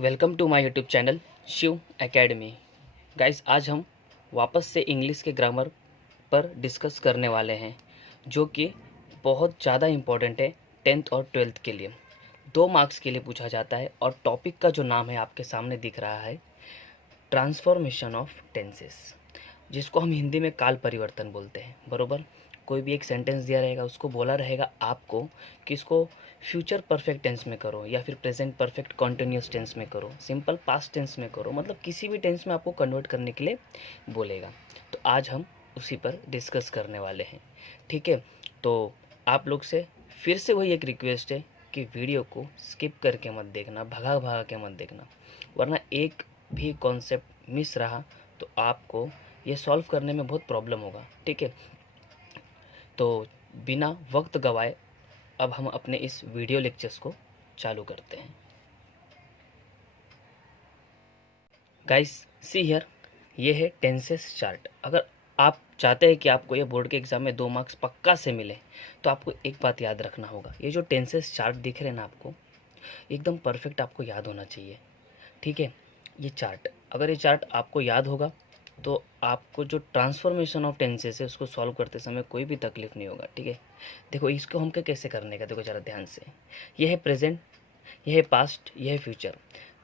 Welcome to my YouTube channel Shiv Academy. Guys, आज हम वापस से इंग्लिश के ग्रामर पर डिस्कस करने वाले हैं, जो कि बहुत ज़्यादा इम्पोर्टेंट है 10th और 12th के लिए। 2 मार्क्स के लिए पूछा जाता है और टॉपिक का जो नाम है आपके सामने दिख रहा है, ट्रांसफॉर्मेशन ऑफ टेंसेस, जिसको हम हिंदी में काल परिवर्तन बोलते हैं। बरोबर, कोई भी एक सेंटेंस दिया रहेगा, उसको बोला रहेगा आपको कि इसको फ्यूचर परफेक्ट टेंस में करो या फिर प्रेजेंट परफेक्ट कॉन्टिन्यूस टेंस में करो, सिंपल पास्ट टेंस में करो, मतलब किसी भी टेंस में आपको कन्वर्ट करने के लिए बोलेगा। तो आज हम उसी पर डिस्कस करने वाले हैं, ठीक है। तो आप लोग से फिर से वही एक रिक्वेस्ट है कि वीडियो को स्किप करके मत देखना, भगा भगा के मत देखना, वरना एक भी कॉन्सेप्ट मिस रहा तो आपको ये सॉल्व करने में बहुत प्रॉब्लम होगा, ठीक है। तो बिना वक्त गवाए अब हम अपने इस वीडियो लेक्चर्स को चालू करते हैं। गाइस, सी हियर, ये है टेंसेस चार्ट। अगर आप चाहते हैं कि आपको ये बोर्ड के एग्जाम में 2 मार्क्स पक्का से मिले, तो आपको एक बात याद रखना होगा, ये जो टेंसेस चार्ट दिख रहे हैं ना, आपको एकदम परफेक्ट आपको याद होना चाहिए, ठीक है। ये चार्ट, अगर ये चार्ट आपको याद होगा तो आपको जो ट्रांसफॉर्मेशन ऑफ टेंसेस है उसको सॉल्व करते समय कोई भी तकलीफ नहीं होगा, ठीक है। देखो, इसको हम कैसे करने का, देखो ज़रा ध्यान से। ये है प्रेजेंट, ये है पास्ट, ये है फ्यूचर।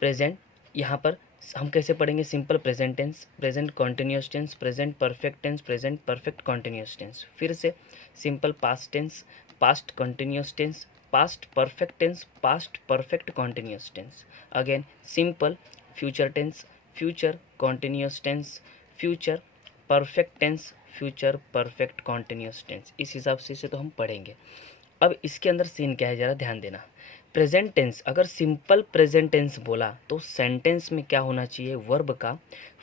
प्रेजेंट, यहाँ पर हम कैसे पढ़ेंगे? Simple present tense, present continuous tense, present perfect tense, present perfect continuous tense. फिर से simple past tense, past continuous tense, past perfect tense, past perfect continuous tense. Again simple future tense, future continuous tense, future perfect tense, future perfect continuous tense. इस हिसाब से तो हम पढ़ेंगे। अब इसके अंदर सीन क्या है, ज़रा ध्यान देना। प्रेजेंट टेंस, अगर सिंपल प्रेजेंट टेंस बोला तो सेंटेंस में क्या होना चाहिए? वर्ब का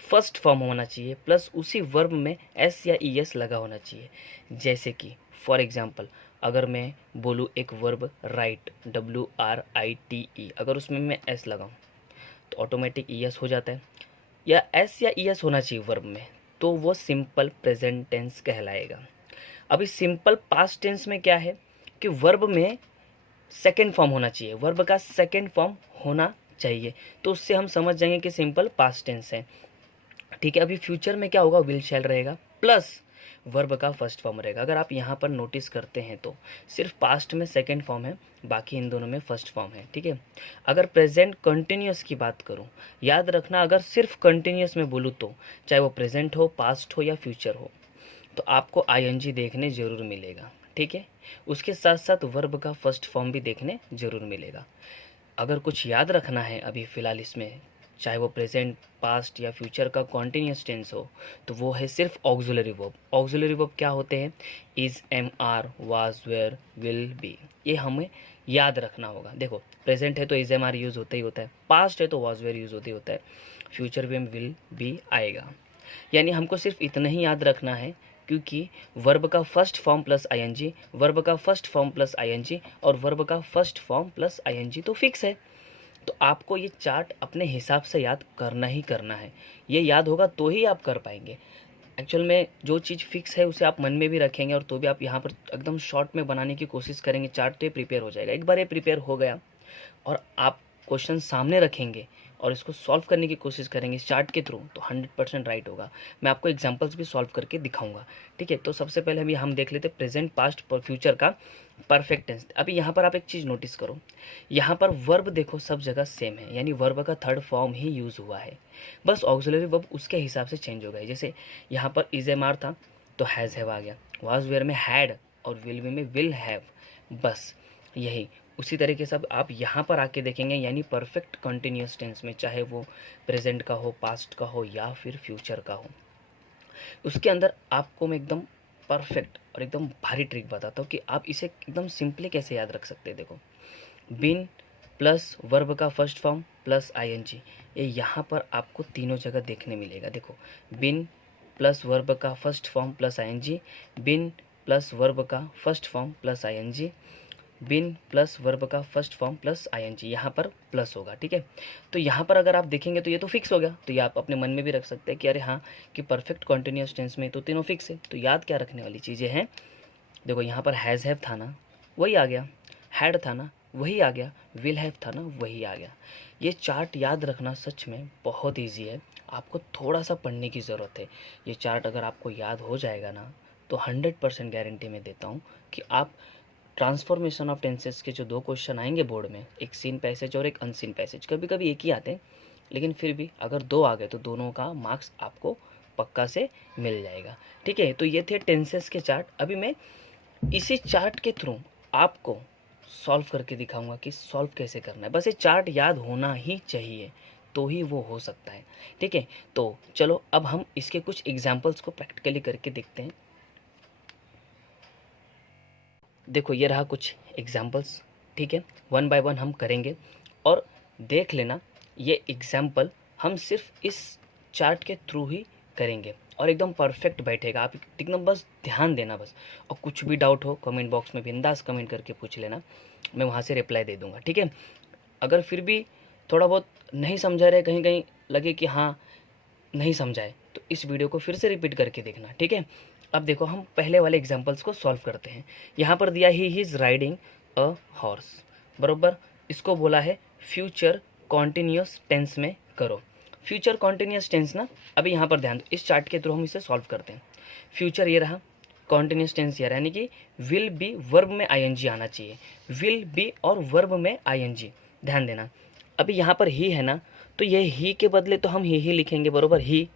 फर्स्ट फॉर्म होना चाहिए, प्लस उसी वर्ब में एस या ई एस लगा होना चाहिए। जैसे कि फॉर एग्जांपल, अगर मैं बोलूँ एक वर्ब राइट, WRITE, अगर उसमें मैं एस लगाऊँ तो ऑटोमेटिक ई एस हो जाता है, या एस या ई एस होना चाहिए वर्ब में, तो वो सिंपल प्रेजेंट टेंस कहलाएगा। अभी सिंपल पास्ट टेंस में क्या है कि वर्ब में सेकेंड फॉर्म होना चाहिए, वर्ब का सेकेंड फॉर्म होना चाहिए, तो उससे हम समझ जाएंगे कि सिंपल पास्ट टेंस है, ठीक है। अभी फ्यूचर में क्या होगा? विल शैल रहेगा, प्लस वर्ब का फर्स्ट फॉर्म रहेगा। अगर आप यहाँ पर नोटिस करते हैं तो सिर्फ पास्ट में सेकेंड फॉर्म है, बाकी इन दोनों में फर्स्ट फॉर्म है, ठीक है। अगर प्रेजेंट कंटिन्यूस की बात करूँ, याद रखना, अगर सिर्फ कंटिन्यूस में बोलूँ तो चाहे वो प्रेजेंट हो, पास्ट हो या फ्यूचर हो, तो आपको आईएनजी देखने ज़रूर मिलेगा, ठीक है। उसके साथ साथ वर्ब का फर्स्ट फॉर्म भी देखने ज़रूर मिलेगा। अगर कुछ याद रखना है अभी फ़िलहाल इसमें, चाहे वो प्रेजेंट, पास्ट या फ्यूचर का कॉन्टिन्यूस टेंस हो, तो वो है सिर्फ ऑक्सिलरी वर्ब। ऑक्सिलरी वर्ब क्या होते हैं? Is, am, are, was, were, will, be. ये हमें याद रखना होगा। देखो, प्रेजेंट है तो इज़, एम, आर यूज़ होता ही होता है, पास्ट है तो वाज, वेयर यूज़ होता ही होता है, फ्यूचर में विल भी आएगा। यानी हमको सिर्फ इतना ही याद रखना है, क्योंकि वर्ब का first form plus ING, verb का फर्स्ट फॉर्म प्लस आईएनजी और वर्ब का फर्स्ट फॉर्म प्लस आईएनजी तो फिक्स है। तो आपको ये चार्ट अपने हिसाब से याद करना ही करना है। ये याद होगा तो ही आप कर पाएंगे। एक्चुअल में जो चीज़ फिक्स है उसे आप मन में भी रखेंगे और तो भी आप यहाँ पर एकदम शॉर्ट में बनाने की कोशिश करेंगे चार्ट, तो ये प्रिपेयर हो जाएगा। एक बार ये प्रिपेयर हो गया और आप क्वेश्चन सामने रखेंगे और इसको सॉल्व करने की कोशिश करेंगे इस चार्ट के थ्रू, तो 100% राइट होगा। मैं आपको एग्जांपल्स भी सॉल्व करके दिखाऊंगा, ठीक है। तो सबसे पहले हम देख लेते हैं प्रेजेंट, पास्ट और फ्यूचर का परफेक्ट टेंस। अभी यहाँ पर आप एक चीज़ नोटिस करो, यहाँ पर वर्ब देखो सब जगह सेम है, यानी वर्ब का थर्ड फॉर्म ही यूज़ हुआ है, बस ऑक्सिलरी वर्ब उसके हिसाब से चेंज हो गए। जैसे यहाँ पर इज, एम, आर था तो हैज़, हैव आ गया, वाज, वेयर में हैड और विल में विल हैव, बस यही। उसी तरीके से अब आप यहाँ पर आके देखेंगे, यानी परफेक्ट कंटिन्यूस टेंस में, चाहे वो प्रेजेंट का हो, पास्ट का हो या फिर फ्यूचर का हो, उसके अंदर आपको मैं एकदम परफेक्ट और एकदम भारी ट्रिक बताता हूँ कि आप इसे एकदम सिंपली कैसे याद रख सकते हैं। देखो, बिन प्लस वर्ब का फर्स्ट फॉर्म प्लस आईएनजी, ये यहाँ पर आपको तीनों जगह देखने मिलेगा। देखो, बिन प्लस वर्ब का फर्स्ट फॉर्म प्लस आईएनजी, बिन प्लस वर्ब का फर्स्ट फॉर्म प्लस आईएनजी, बिन प्लस वर्ब का फर्स्ट फॉर्म प्लस आईएनजी, यहाँ पर प्लस होगा, ठीक है। तो यहाँ पर अगर आप देखेंगे तो ये तो फिक्स हो गया, तो ये आप अपने मन में भी रख सकते हैं कि अरे हाँ, कि परफेक्ट कॉन्टिन्यूस टेंस में तो तीनों फिक्स है। तो याद क्या रखने वाली चीज़ें हैं? देखो, यहाँ पर हैज़, हैव था ना, वही आ गया, हैड था ना, वही आ गया, विल हैव था ना वही आ गया। ये चार्ट याद रखना सच में बहुत ईजी है, आपको थोड़ा सा पढ़ने की ज़रूरत है। ये चार्ट अगर आपको याद हो जाएगा ना तो 100% गारंटी मैं देता हूँ कि आप ट्रांसफॉर्मेशन ऑफ टेंसेस के जो 2 क्वेश्चन आएंगे बोर्ड में, एक सीन पैसेज और एक अनसीन पैसेज, कभी कभी एक ही आते हैं लेकिन फिर भी अगर 2 आ गए तो दोनों का मार्क्स आपको पक्का से मिल जाएगा। ठीक है, तो ये थे टेंसेस के चार्ट। अभी मैं इसी चार्ट के थ्रू आपको सॉल्व करके दिखाऊंगा कि सॉल्व कैसे करना है। बस ये चार्ट याद होना ही चाहिए तो ही वो हो सकता है। ठीक है, तो चलो अब हम इसके कुछ एग्जाम्पल्स को प्रैक्टिकली करके देखते हैं। देखो ये रहा कुछ एग्जाम्पल्स। ठीक है, वन बाय वन हम करेंगे और देख लेना ये एग्जाम्पल हम सिर्फ इस चार्ट के थ्रू ही करेंगे और एकदम परफेक्ट बैठेगा। आप एकदम बस ध्यान देना बस, और कुछ भी डाउट हो कमेंट बॉक्स में बिंदास कमेंट करके पूछ लेना, मैं वहाँ से रिप्लाई दे दूँगा। ठीक है, अगर फिर भी थोड़ा बहुत नहीं समझा रहे, कहीं कहीं लगे कि हाँ नहीं समझाए, तो इस वीडियो को फिर से रिपीट करके देखना। ठीक है, अब देखो हम पहले वाले एग्जाम्पल्स को सॉल्व करते हैं। यहाँ पर दिया he is riding a horse, बरोबर इसको बोला है फ्यूचर कॉन्टिन्यूस टेंस में करो। फ्यूचर कॉन्टिन्यूस टेंस ना, अभी यहाँ पर ध्यान दो, इस चार्ट के थ्रू हम इसे सॉल्व करते हैं। फ्यूचर ये रहा, कॉन्टिन्यूस टेंस ये रहा, यानी कि विल बी वर्ब में आईएनजी आना चाहिए, विल बी और वर्ब में आईएनजी, ध्यान देना। अभी यहाँ पर ही है ना, तो ये ही के बदले तो हम ही लिखेंगे, बरोबर ही,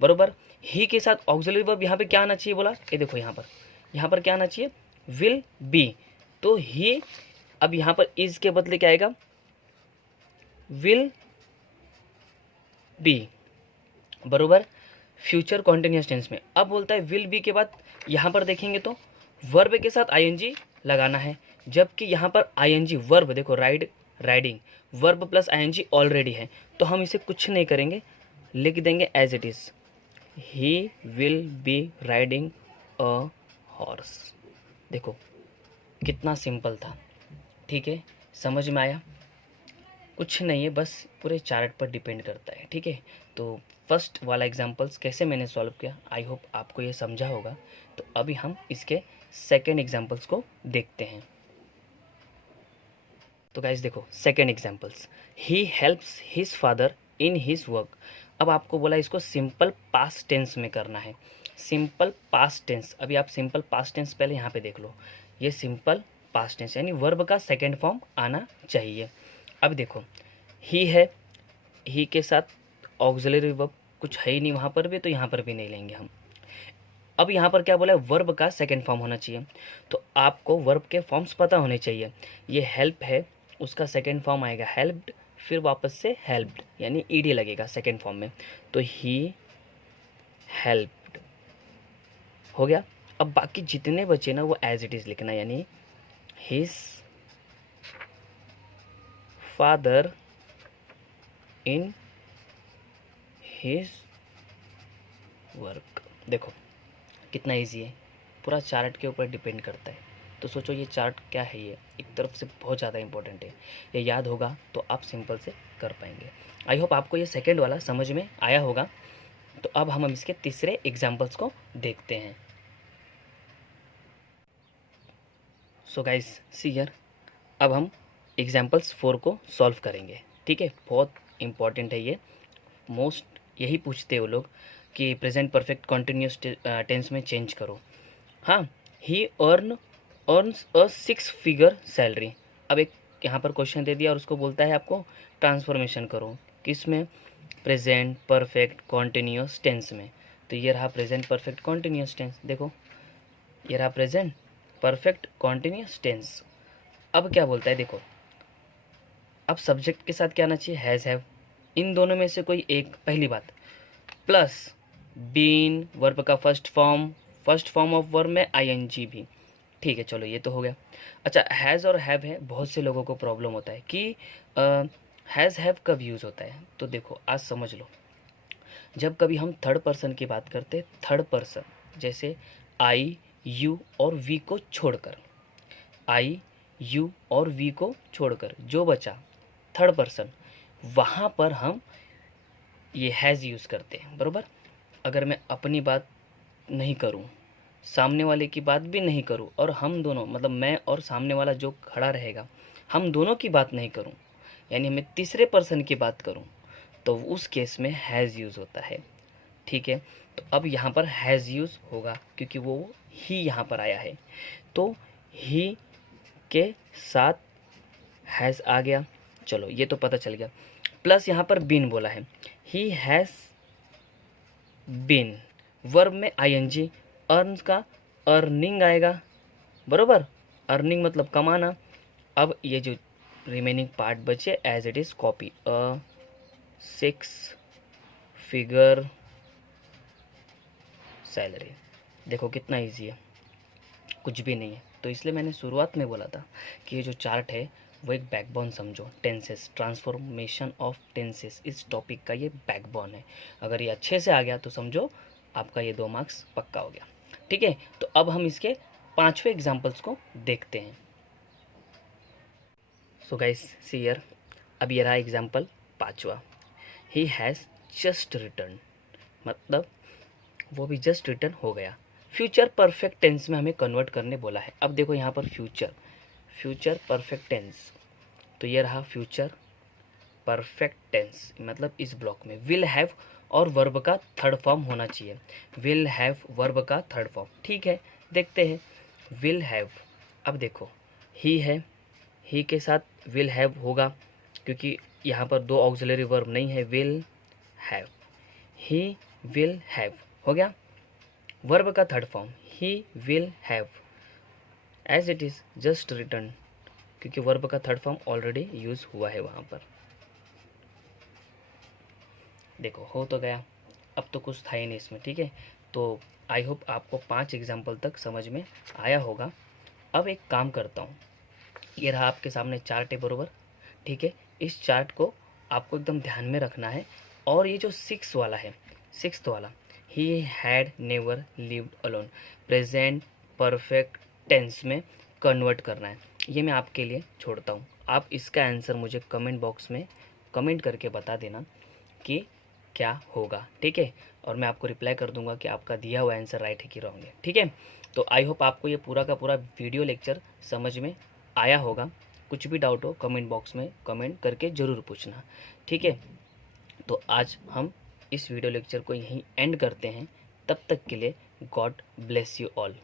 बरोबर ही के साथ ऑक्सिलरी वर्ब यहाँ पे क्या आना चाहिए बोला, ये देखो यहाँ पर क्या आना चाहिए, विल बी, तो ही। अब यहाँ पर इज के बदले क्या आएगा, विल बी, बरोबर फ्यूचर कॉन्टिन्यूस टेंस में। अब बोलता है विल बी के बाद यहाँ पर देखेंगे तो वर्ब के साथ आईएनजी लगाना है, जबकि यहाँ पर आईएनजी वर्ब देखो, ride riding verb plus ING already है, तो हम इसे कुछ नहीं करेंगे, लिख देंगे as it is, he will be riding a horse. देखो कितना सिंपल था। ठीक है, समझ में आया? कुछ नहीं है, बस पूरे चार्ट पर डिपेंड करता है। ठीक है, तो फर्स्ट वाला एग्जांपल्स कैसे मैंने सॉल्व किया, आई होप आपको ये समझा होगा। तो अभी हम इसके सेकेंड एग्जांपल्स को देखते हैं। तो गाइस देखो second examples, he helps his father in his work. अब आपको बोला इसको सिंपल पास्ट टेंस में करना है, सिंपल पास्ट टेंस। अभी आप सिंपल पास्ट टेंस पहले यहाँ पे देख लो, ये सिंपल पास्ट टेंस यानी वर्ब का सेकेंड फॉर्म आना चाहिए। अब देखो ही है, ही के साथ ऑक्सिलरी वर्ब कुछ है ही नहीं वहाँ पर भी, तो यहाँ पर भी नहीं लेंगे हम। अब यहाँ पर क्या बोला है, वर्ब का सेकेंड फॉर्म होना चाहिए, तो आपको वर्ब के फॉर्म्स पता होने चाहिए। ये हेल्प है, उसका सेकेंड फॉर्म आएगा हेल्प्ड, फिर वापस से हेल्प्ड यानी ईडी लगेगा सेकेंड फॉर्म में, तो ही हेल्प्ड हो गया। अब बाकी जितने बचे ना वो एज इट इज लिखना, यानी his father in his work. देखो कितना इजी है, पूरा चार्ट के ऊपर डिपेंड करता है। तो सोचो ये चार्ट क्या है, ये एक तरफ से बहुत ज़्यादा इंपॉर्टेंट है, ये याद होगा तो आप सिंपल से कर पाएंगे। आई होप आपको ये सेकंड वाला समझ में आया होगा। तो अब हम इसके तीसरे एग्जाम्पल्स को देखते हैं। सो गाइस सी हियर, अब हम एग्जाम्पल्स 4 को सॉल्व करेंगे। ठीक है, बहुत इंपॉर्टेंट है ये, मोस्ट यही पूछते हो लोग कि प्रेजेंट परफेक्ट कॉन्टिन्यूस टेंस में चेंज करो। हाँ, ही अर्न्स अ 6 फिगर सैलरी। अब एक यहाँ पर क्वेश्चन दे दिया और उसको बोलता है आपको ट्रांसफॉर्मेशन करो, किस में, प्रेजेंट परफेक्ट कॉन्टिन्यूस टेंस में। तो ये रहा प्रेजेंट परफेक्ट कॉन्टिन्यूस टेंस, देखो ये रहा प्रेजेंट परफेक्ट कॉन्टिन्यूस टेंस। अब क्या बोलता है देखो, अब सब्जेक्ट के साथ क्या आना चाहिए, हैज़ हैव, इन दोनों में से कोई एक, पहली बात, प्लस बीन वर्ब का फर्स्ट फॉर्म ऑफ वर्ब में आईएनजी भी। ठीक है, चलो ये तो हो गया। अच्छा हैज़ और हैव है, बहुत से लोगों को प्रॉब्लम होता है कि हैज़ हैव कब यूज़ होता है। तो देखो आज समझ लो, जब कभी हम थर्ड पर्सन की बात करते हैं, थर्ड पर्सन जैसे आई यू और वी को छोड़कर, आई यू और वी को छोड़कर जो बचा थर्ड पर्सन, वहाँ पर हम ये हैज़ यूज़ करते हैं, बरोबर। अगर मैं अपनी बात नहीं करूँ, सामने वाले की बात भी नहीं करूँ, और हम दोनों मतलब मैं और सामने वाला जो खड़ा रहेगा, हम दोनों की बात नहीं करूं, यानी मैं तीसरे पर्सन की बात करूं, तो उस केस में हैज़ यूज़ होता है। ठीक है, तो अब यहाँ पर हैज़ यूज़ होगा क्योंकि वो ही यहाँ पर आया है, तो ही के साथ हैज़ आ गया। चलो ये तो पता चल गया। प्लस यहाँ पर बीन बोला है, ही हैज़ बीन, वर्ब में आईएनजी, अर्न्स का अर्निंग आएगा, बरोबर, अर्निंग मतलब कमाना। अब ये जो रिमेनिंग पार्ट बचे as it is copy, 6 figure salary. देखो कितना इजी है, कुछ भी नहीं है। तो इसलिए मैंने शुरुआत में बोला था कि ये जो चार्ट है वो एक बैकबोन समझो, टेंसेस, ट्रांसफॉर्मेशन ऑफ टेंसेस, इस टॉपिक का ये बैकबोन है। अगर ये अच्छे से आ गया तो समझो आपका ये 2 मार्क्स पक्का हो गया। ठीक है, तो अब हम इसके 5वें एग्जाम्पल्स को देखते हैं। सो गाइस सी हियर, अब ये रहा एग्जाम्पल 5वां, ही हैज़ जस्ट रिटर्न, मतलब वो भी जस्ट रिटर्न हो गया। फ्यूचर परफेक्ट टेंस में हमें कन्वर्ट करने बोला है। अब देखो यहाँ पर फ्यूचर परफेक्ट टेंस, तो ये रहा फ्यूचर परफेक्ट टेंस, मतलब इस ब्लॉक में विल हैव और वर्ब का थर्ड फॉर्म होना चाहिए। विल हैव वर्ब का थर्ड फॉर्म, ठीक है, देखते हैं। विल हैव, अब देखो ही है, ही के साथ विल हैव होगा क्योंकि यहाँ पर 2 ऑक्सिलरी वर्ब नहीं है। Will have, he will have हो गया। वर्ब का third form he will have, as it is just return, क्योंकि वर्ब का थर्ड फॉर्म ऑलरेडी यूज हुआ है वहाँ पर। देखो हो तो गया, अब तो कुछ था ही नहीं इसमें। ठीक है, तो आई होप आपको 5 एग्जाम्पल तक समझ में आया होगा। अब एक काम करता हूँ, ये रहा आपके सामने चार्ट है, बरोबर। ठीक है, इस चार्ट को आपको एकदम ध्यान में रखना है। और ये जो 6 वाला है, 6th वाला, he had never lived alone, present perfect tense में कन्वर्ट करना है। ये मैं आपके लिए छोड़ता हूँ, आप इसका आंसर मुझे कमेंट बॉक्स में कमेंट करके बता देना कि क्या होगा। ठीक है, और मैं आपको रिप्लाई कर दूंगा कि आपका दिया हुआ आंसर राइट है कि रॉन्ग है। ठीक है, तो आई होप आपको ये पूरा का पूरा वीडियो लेक्चर समझ में आया होगा। कुछ भी डाउट हो कमेंट बॉक्स में कमेंट करके ज़रूर पूछना। ठीक है, तो आज हम इस वीडियो लेक्चर को यहीं एंड करते हैं। तब तक के लिए गॉड ब्लेस यू ऑल।